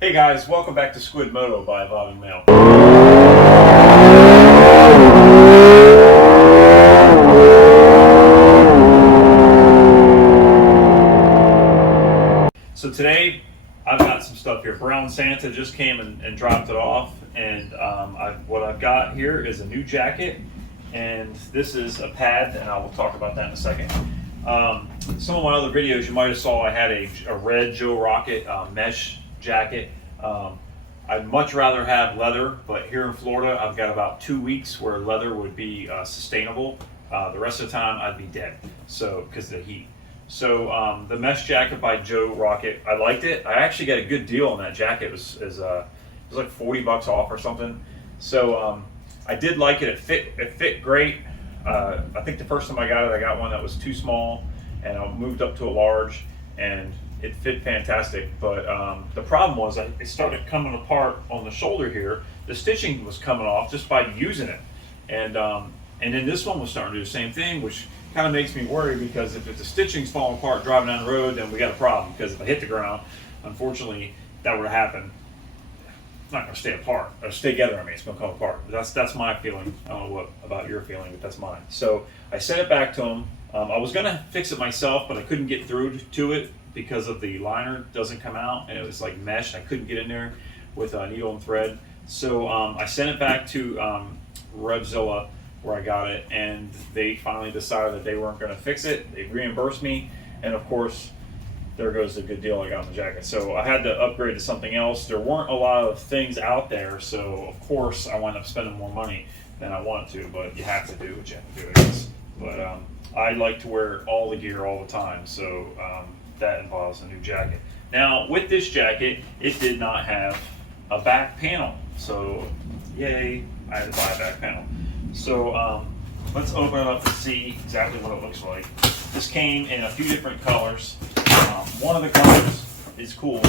Hey guys, welcome back to SQUIDMOTO by Evolving Mail. So today I've got some stuff here. Brown Santa just came and dropped it off, and what I've got here is a new jacket, and this is a pad, and I will talk about that in a second. Some of my other videos you might have saw I had a red Joe Rocket mesh jacket. I'd much rather have leather, but here in Florida I've got about 2 weeks where leather would be sustainable. The rest of the time I'd be dead, so because of the heat. So the mesh jacket by Joe Rocket, I liked it. I actually got a good deal on that jacket. It was like 40 bucks off or something. So I did like it. It fit great. I think the first time I got one that was too small, and I moved up to a large, and it fit fantastic. But the problem was it started coming apart on the shoulder here. The stitching was coming off just by using it, and then this one was starting to do the same thing, which kind of makes me worry, because if the stitching's falling apart driving down the road, then we got a problem. Because if I hit the ground, unfortunately, that would happen. It's not going to stay apart or stay together. I mean, it's going to come apart. That's my feeling. I don't know what about your feeling, but that's mine. So I sent it back to him. I was going to fix it myself, but I couldn't get through to it because of the liner doesn't come out, and it was like mesh. I couldn't get in there with a needle and thread. So I sent it back to Revzilla, where I got it, and they finally decided that they weren't going to fix it. They reimbursed me, and of course, there goes the good deal I got on the jacket. So I had to upgrade to something else. There weren't a lot of things out there, so of course I wound up spending more money than I wanted to, but you have to do what you have to do, I guess. But I like to wear all the gear all the time, so that involves a new jacket. Now, with this jacket, it did not have a back panel, so yay, I had to buy a back panel. So let's open it up and see exactly what it looks like. This came in a few different colors. One of the colors is cool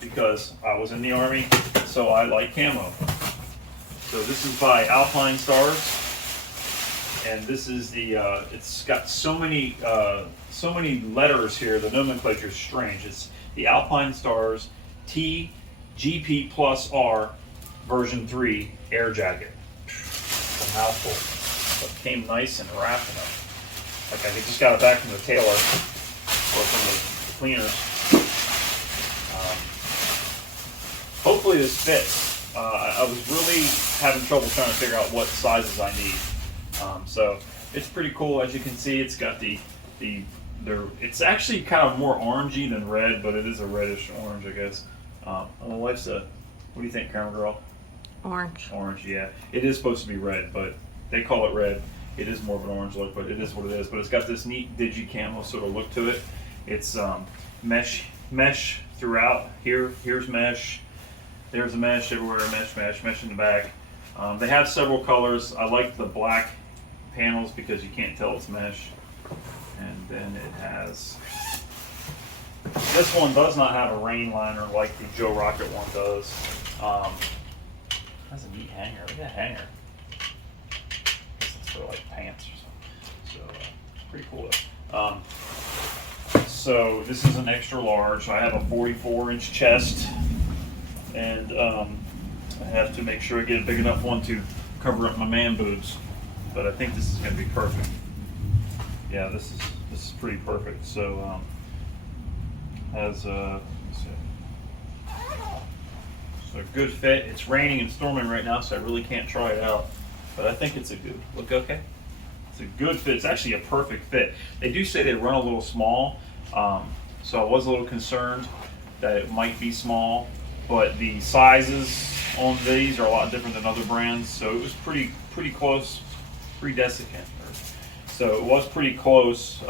because I was in the Army, so I like camo. So this is by Alpinestars, and this is the, it's got so many letters here, the nomenclature is strange. It's the Alpinestars T-GP Plus R version 3 air jacket. It's a mouthful, but it came nice and wrapped enough. Like I just got it back from the tailor, or from the cleaners. Hopefully this fits. I was really having trouble trying to figure out what sizes I need. So it's pretty cool. As you can see, it's got it's actually kind of more orangey than red, but it is a reddish orange, I guess. My wife's what do you think, camera girl? Orange. Orange, yeah. It is supposed to be red, but they call it red. It is more of an orange look, but it is what it is. But it's got this neat digi camo sort of look to it. It's mesh throughout. Here's mesh. There's a mesh everywhere. Mesh in the back. They have several colors. I like the black panels because you can't tell it's mesh. And then it has. This one does not have a rain liner like the Joe Rocket one does. That's a neat hanger. Look at that hanger. It's for like pants or something. So it's pretty cool though. So this is an extra large. I have a 44-inch chest, and I have to make sure I get a big enough one to cover up my man boobs. But I think this is going to be perfect. Yeah, this is pretty perfect. So has a good fit. It's raining and storming right now, so I really can't try it out. But I think it's a good look. Okay, it's a good fit. It's actually a perfect fit. They do say they run a little small. So I was a little concerned that it might be small, but the sizes on these are a lot different than other brands. So it was pretty close, pretty desiccant. So it was pretty close,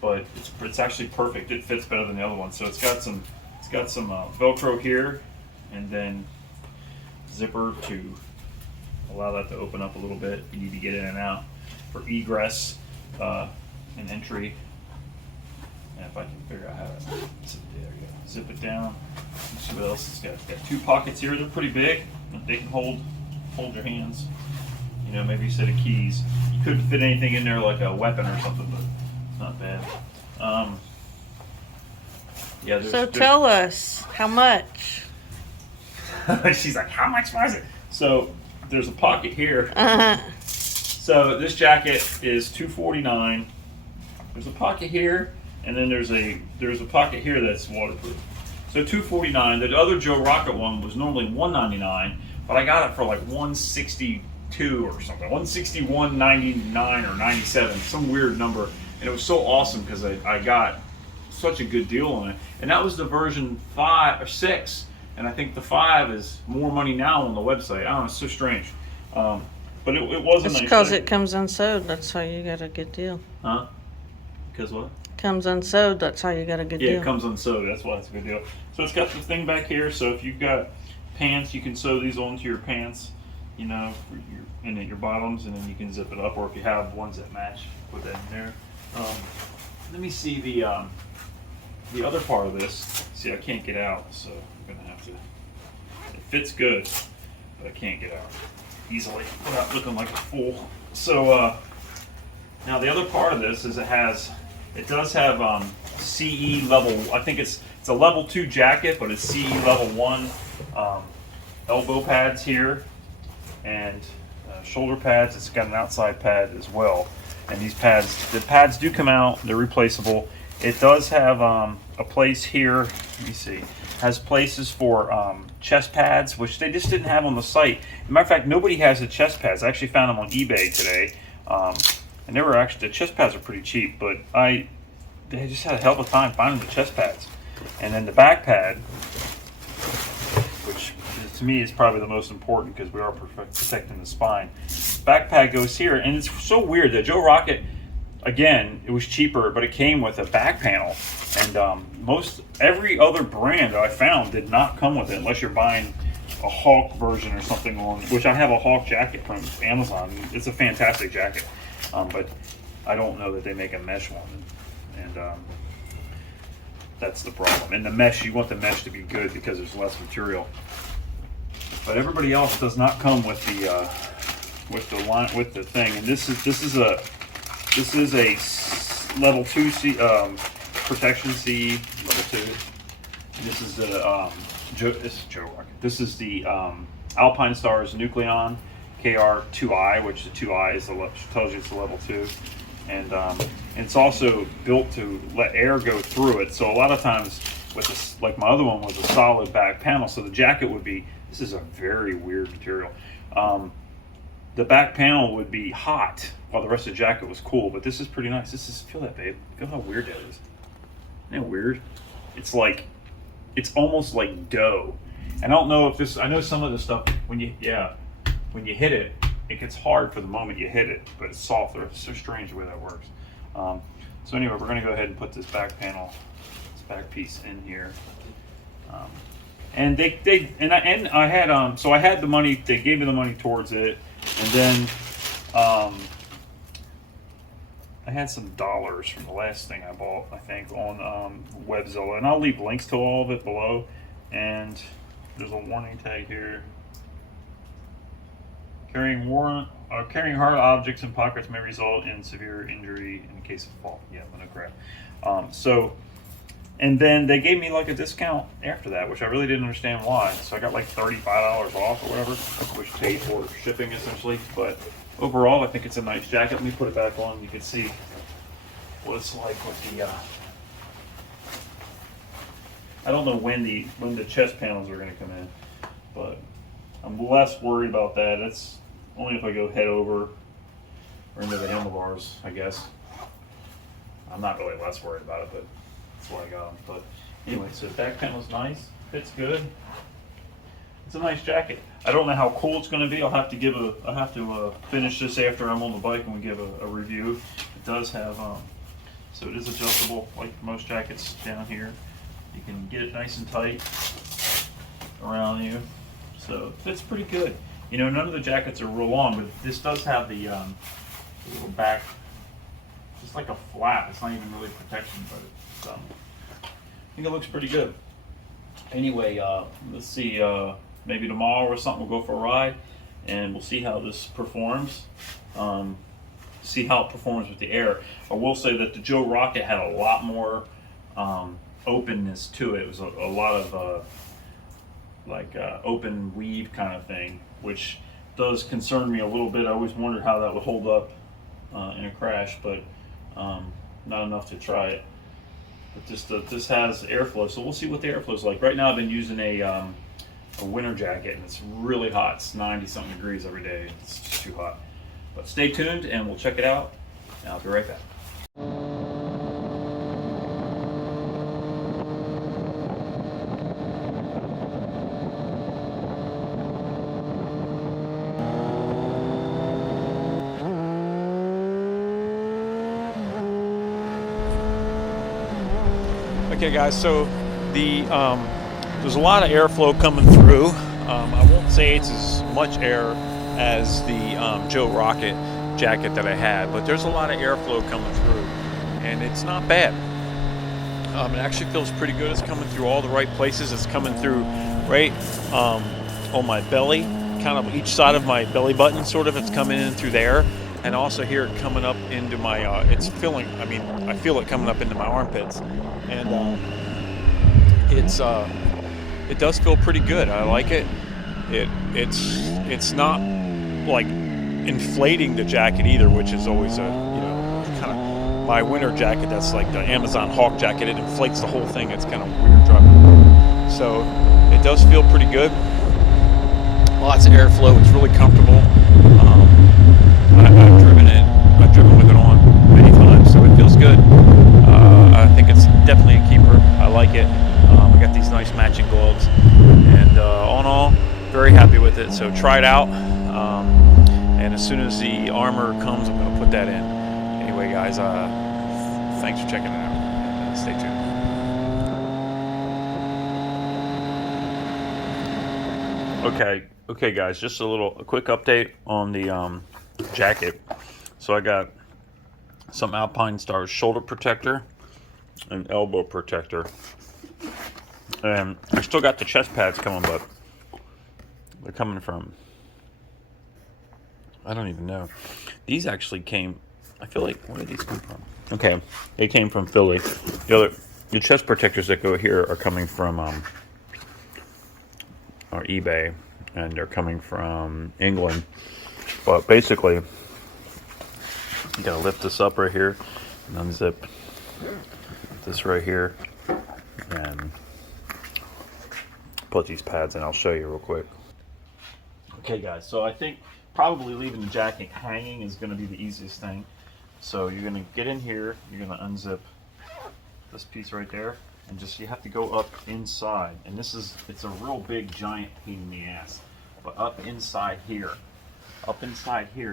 but it's actually perfect. It fits better than the other one. So it's got some Velcro here, and then zipper to allow that to open up a little bit. You need to get in and out for egress and entry. And if I can figure out how to there we go. Zip it down. Let's see what else it's got. It's got 2 pockets here. They're pretty big. They can hold your hands. You know, maybe a set of keys. You couldn't fit anything in there like a weapon or something, but it's not bad. Yeah. So tell us how much. She's like, how much was it? So there's a pocket here. Uh-huh. So this jacket is $249. There's a pocket here, and then there's a pocket here that's waterproof. So $249. The other Joe Rocket one was normally $199, but I got it for like $162 or something, $161.99 or 97, some weird number, and it was so awesome because I got such a good deal on it, and that was the version 5 or 6. And I think the 5 is more money now on the website. I don't know, it's so strange. But it was a It's nice because thing. it comes unsewed. That's how you got a good deal. Huh? Because what? Comes unsewed. That's how you got a good Yeah, deal. it comes unsewed. That's why it's a good deal. So it's got the thing back here. So if you've got pants, you can sew these onto your pants, you know, and then your bottoms, and then you can zip it up. Or if you have ones that match, put that in there. Let me see the other part of this. See, I can't get out, so I'm gonna have to. It fits good, but I can't get out easily without looking like a fool. So now the other part of this is it does have CE level. I think it's a level 2 jacket, but it's CE level 1 elbow pads here and shoulder pads. It's got an outside pad as well, and the pads do come out. They're replaceable. It does have a place here. Let me see. Has places for chest pads, which they just didn't have on the site. As a matter of fact, nobody has the chest pads. I actually found them on eBay today, and the chest pads are pretty cheap. But they just had a hell of a time finding the chest pads, and then the back pad, which to me is probably the most important because we are protecting the spine. Back pad goes here, and it's so weird that Joe Rocket. Again, it was cheaper, but it came with a back panel, and every other brand that I found did not come with it unless you're buying a Hawk version or something which I have a Hawk jacket from Amazon. It's a fantastic jacket, but I don't know that they make a mesh one, and that's the problem. And the mesh, you want the mesh to be good because there's less material. But everybody else does not come with the thing, and this is a level 2 protection C level 2. And this is the Joe Rocket. This is the Alpinestars Nucleon KR2i, which the 2i tells you it's a level 2, and it's also built to let air go through it. So a lot of times with this, like my other one was a solid back panel, so the jacket would be. This is a very weird material. The back panel would be hot while the rest of the jacket was cool, but this is pretty nice. Feel that, babe. Feel how weird that is. Isn't it weird? It's almost like dough. And I don't know if I know some of the stuff, when you hit it, it gets hard for the moment you hit it, but it's softer. It's so strange the way that works. So anyway, we're gonna go ahead and put this back panel, this back piece in here. And I had so I had the money. They gave me the money towards it, and then I had some dollars from the last thing I bought, I think, on Webzilla, and I'll leave links to all of it below. And there's a warning tag here: carrying hard objects in pockets may result in severe injury in case of fall. Yeah, no crap. And then they gave me like a discount after that, which I really didn't understand why. So I got like $35 off or whatever, which paid for shipping essentially. But overall, I think it's a nice jacket. Let me put it back on. You can see what it's like with the. I don't know when the chest panels are going to come in, but I'm less worried about that. It's only if I go head over or into the handlebars, I guess. I'm not really less worried about it, but. That's why I got them. But anyway, so the back panel is nice, fits good. It's a nice jacket. I don't know how cool it's going to be. I'll have to finish this after I'm on the bike and we give a review. It does have so it is adjustable like most jackets down here. You can get it nice and tight around you, so it fits pretty good. You know, none of the jackets are real long, but this does have the little back, just like a flap. It's not even really protection, but it's I think it looks pretty good. Anyway, let's see, maybe tomorrow or something we'll go for a ride and we'll see how this performs. See how it performs with the air. I will say that the Joe Rocket had a lot more openness to it. It was a lot of open weave kind of thing, which does concern me a little bit. I always wondered how that would hold up in a crash, but not enough to try it. But this has airflow, so we'll see what the airflow is like. Right now I've been using a winter jacket, and it's really hot. It's 90-something degrees every day. It's just too hot. But stay tuned, and we'll check it out, and I'll be right back. Okay guys, so there's a lot of airflow coming through. I won't say it's as much air as the Joe Rocket jacket that I had, but there's a lot of airflow coming through, and it's not bad. It actually feels pretty good. It's coming through all the right places. It's coming through right on my belly, kind of each side of my belly button, sort of. It's coming in through there. And also here coming up into my, I feel it coming up into my armpits. And it does feel pretty good. I like it. It's not like inflating the jacket either, which is always kind of my winter jacket. That's like the Amazon Hawk jacket. It inflates the whole thing. It's kind of weird driving. So it does feel pretty good. Lots of airflow. It's really comfortable. I've driven with it on many times, so it feels good. I think it's definitely a keeper. I like it. I got these nice matching gloves, and all in all, very happy with it. So try it out, and as soon as the armor comes, I'm going to put that in. Anyway, guys, thanks for checking it out, and stay tuned. Okay, guys, just a quick update on the jacket. So I got some Alpinestars shoulder protector and elbow protector, and I still got the chest pads coming, but they're coming from, I don't even know. These actually came, I feel like, where did these come from? Okay, they came from Philly. The chest protectors that go here are coming from our eBay, and they're coming from England. But basically, you gotta lift this up right here and unzip this right here and put these pads in. I'll show you real quick. Okay guys, so I think probably leaving the jacket hanging is gonna be the easiest thing. So you're gonna get in here, you're gonna unzip this piece right there, and you have to go up inside. And it's a real big giant pain in the ass. But up inside here,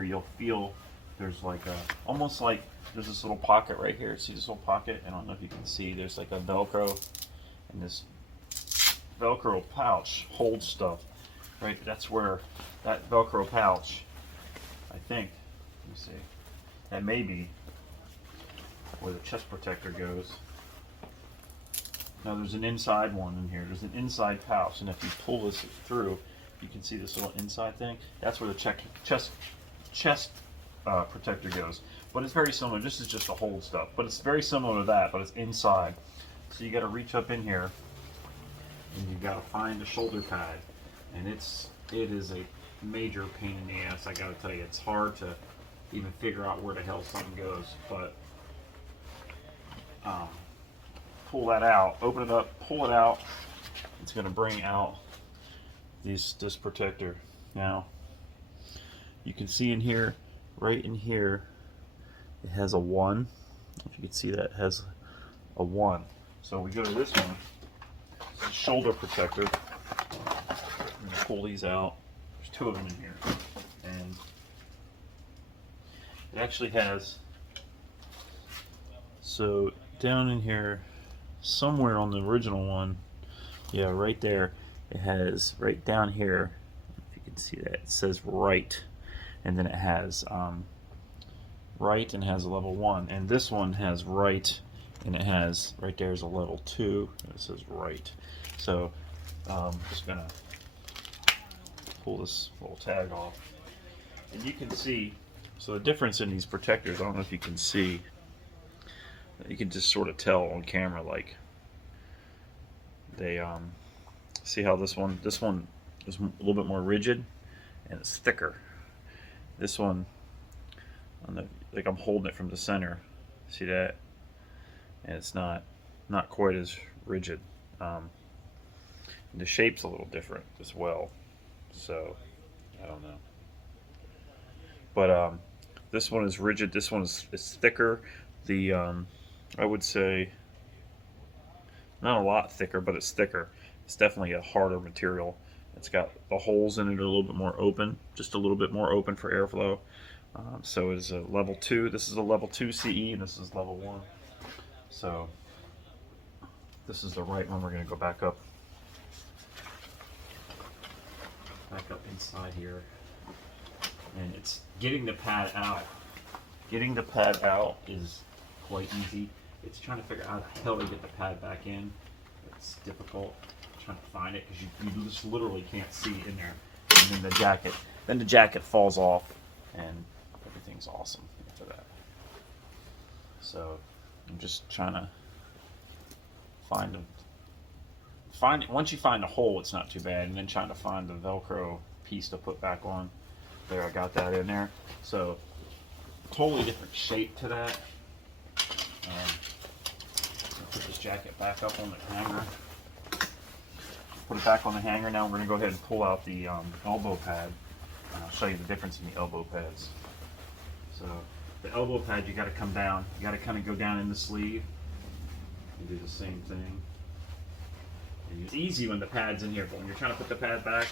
you'll feel there's like almost like there's this little pocket right here. See this little pocket? I don't know if you can see. There's like a Velcro, and this Velcro pouch holds stuff. Right, that's where that Velcro pouch, I think, let me see, that may be where the chest protector goes. Now there's an inside one in here. There's an inside pouch, and if you pull this through, you can see this little inside thing. That's where the chest protector goes. But it's very similar. This is just to hold stuff, but it's very similar to that, but it's inside. So you got to reach up in here, and you got to find the shoulder pad, and it is a major pain in the ass. I got to tell you, it's hard to even figure out where the hell something goes. But pull that out, open it up, pull it out. It's going to bring out this protector. Now you can see in here, right in here, it has a 1. If you can see that, it has a 1. So we go to this one, it's a shoulder protector. I'm going to pull these out. There's 2 of them in here, and it actually has, so down in here somewhere on the original one, yeah, right there, it has right down here, if you can see that, it says right, and then it has right and has a level 1, and this one has right, and it has right there's a level 2, and it says right. So I'm just gonna pull this little tag off, and you can see, so the difference in these protectors, I don't know if you can see, you can just sort of tell on camera, like They see how this one is a little bit more rigid and it's thicker. This one, like I'm holding it from the center. See that? And it's not quite as rigid. The shape's a little different as well. So I don't know. But this one is rigid. This one is thicker. The I would say not a lot thicker, but it's thicker. It's definitely a harder material. It's got the holes in it a little bit more open, just a little bit more open for airflow. So it's a level 2. This is a level 2 CE, and this is level 1. So this is the right one. We're going to go back up inside here, and it's getting the pad out. Getting the pad out is quite easy. It's trying to figure out how the hell to get the pad back in. It's difficult trying to find it because you just literally can't see it in there. And then the jacket falls off, and everything's awesome after that. So I'm just trying to find it. Once you find the hole, it's not too bad, and then trying to find the Velcro piece to put back on. There, I got that in there. So totally different shape to that. Put this jacket back up on the hanger. Put it back on the hanger. Now we're going to go ahead and pull out the elbow pad. And I'll show you the difference in the elbow pads. So the elbow pad, you got to come down. You got to kind of go down in the sleeve and do the same thing. And it's easy when the pad's in here, but when you're trying to put the pad back,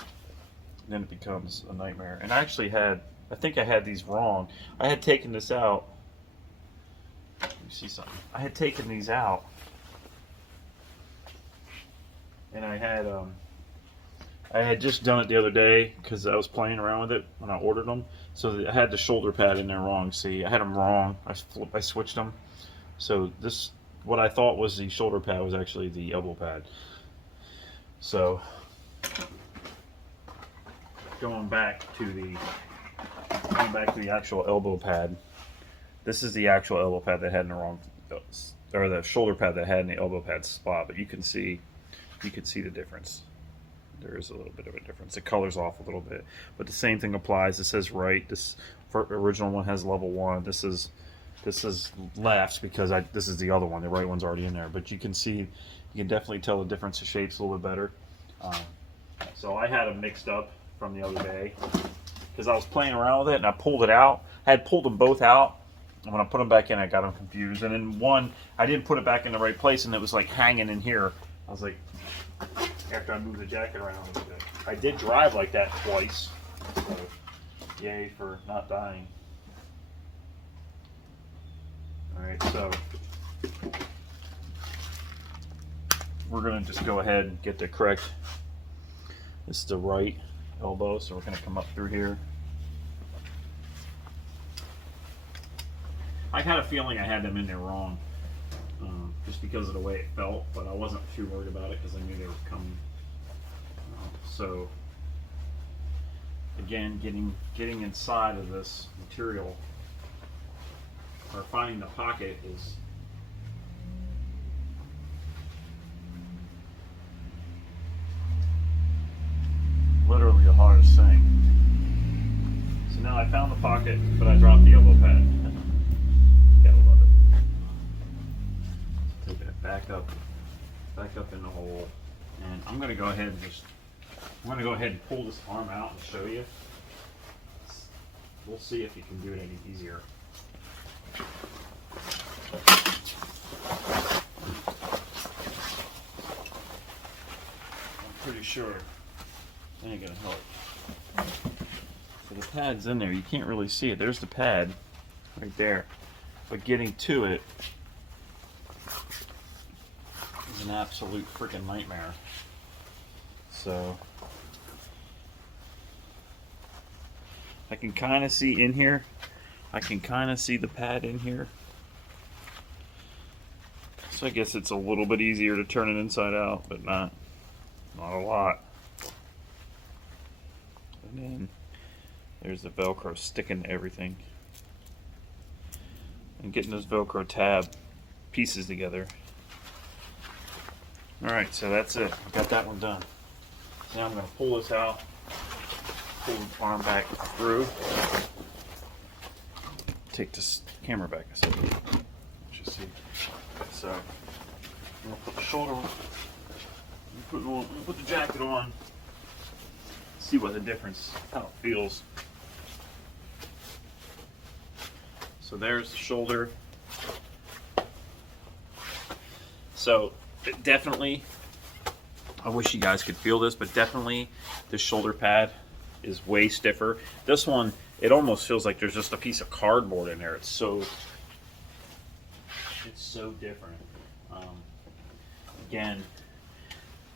then it becomes a nightmare. And I think I had these wrong. I had taken this out. Let me see something. I had taken these out, and I had just done it the other day because I was playing around with it when I ordered them. So I had the shoulder pad in there wrong. See, I had them wrong. I switched them. So this, what I thought was the shoulder pad, was actually the elbow pad. So going back to the actual elbow pad. This is the actual elbow pad that had in the wrong, or the shoulder pad that had in the elbow pad spot. But you can see the difference. There is a little bit of a difference. The color's off a little bit, but the same thing applies. It says right. This original one has level 1. This is left because this is the other one. The right one's already in there. But you can see, you can definitely tell the difference of shapes a little bit better. So I had them mixed up from the other day because I was playing around with it and I pulled it out. I had pulled them both out. And when I put them back in, I got them confused. And then one, I didn't put it back in the right place, and it was like hanging in here. I was like, after I moved the jacket around a little bit. I did drive like that twice. So, yay for not dying. Alright, so we're going to just go ahead and get the correct, this is the right elbow, so we're going to come up through here. I had a feeling I had them in there wrong, just because of the way it felt, but I wasn't too worried about it because I knew they were coming. So again, getting inside of this material, or finding the pocket, is literally the hardest thing. So now I found the pocket, but I dropped the elbow pad. Gotta love it. Taking it back up in the hole, and I'm gonna go ahead and pull this arm out and show you. We'll see if you can do it any easier. I'm pretty sure it ain't gonna help. So the pad's in there. You can't really see it. There's the pad right there. But getting to it is an absolute freaking nightmare. So I can kind of see in here. I can kind of see the pad in here. So I guess it's a little bit easier to turn it inside out, but not a lot. And then there's the Velcro sticking to everything. And getting those Velcro tab pieces together Alright, so that's it. Got that one done. Now I'm going to pull this out, pull the arm back through, take this camera back a second. Just see. So, I'm going to put the shoulder on, put the jacket on, see what the difference, how it feels. So there's the shoulder. So it definitely, I wish you guys could feel this, but definitely this shoulder pad is way stiffer. This one, it almost feels like there's just a piece of cardboard in there. It's so different. Again,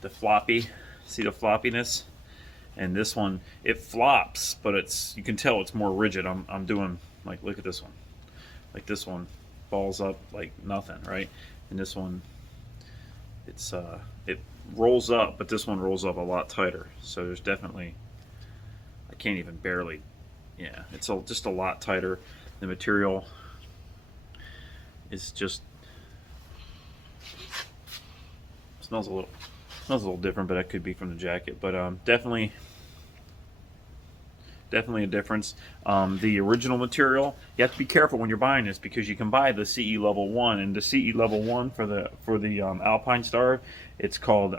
the floppy, see the floppiness? And this one, it flops, but you can tell it's more rigid. I'm doing, like, look at this one. Like this one falls up like nothing, right? And this one, it rolls up, but this one rolls up a lot tighter. So there's definitely, I can't even barely, yeah, it's just a lot tighter. The material is just, smells a little different, but that could be from the jacket. But definitely a difference. The original material, you have to be careful when you're buying this, because you can buy the CE level 1, and the CE level 1 for the Alpinestars, it's called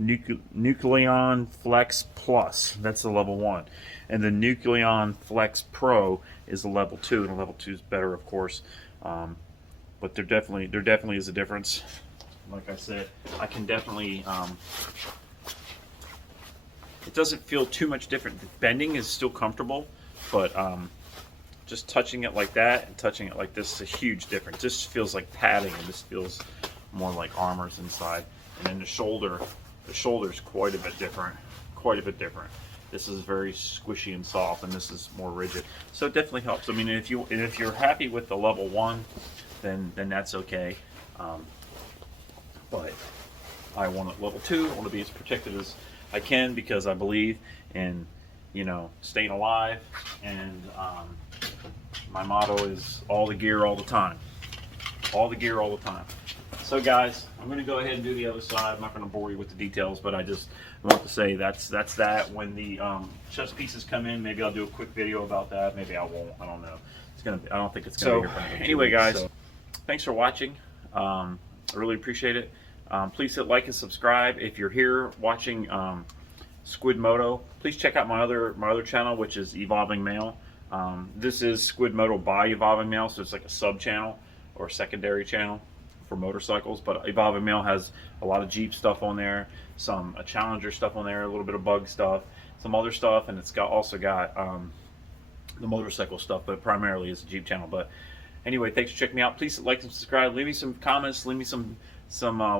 Nucleon Flex Plus. That's the level 1, and the Nucleon Flex Pro is the level 2, and the level 2 is better, of course. But there definitely is a difference. Like I said, I can definitely. It doesn't feel too much different. The bending is still comfortable, but just touching it like that and touching it like this is a huge difference. This feels like padding, and this feels more like armor's inside. And then the shoulder is quite a bit different. This is very squishy and soft, and this is more rigid. So it definitely helps. I mean, if you're happy with the level 1, then that's okay. But I want it level 2. I want to be as protected as I can, because I believe in, staying alive, and my motto is all the gear all the time. All the gear all the time. So guys, I'm going to go ahead and do the other side. I'm not going to bore you with the details, but I just want to say that's that. When the chest pieces come in, maybe I'll do a quick video about that. Maybe I won't. I don't know. I don't think it's going to be here for another 2 weeks. Guys, thanks for watching. I really appreciate it. Please hit like and subscribe. If you're here watching SQUIDMOTO, please check out my other channel, which is Evolving Male. This is SQUIDMOTO by Evolving Male, so it's like a sub channel or a secondary channel for motorcycles. But Evolving Male has a lot of Jeep stuff on there, some Challenger stuff on there, a little bit of bug stuff, some other stuff, and it's also got the motorcycle stuff, but primarily it's a Jeep channel. But anyway, thanks for checking me out. Please like and subscribe. Leave me some comments. Leave me some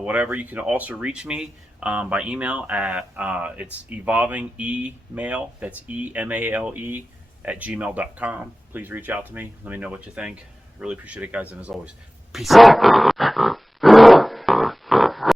whatever. You can also reach me by email at it's evolvingemail, that's EMALE @gmail.com. Please reach out to me. Let me know what you think. Really appreciate it, guys, and as always, peace out.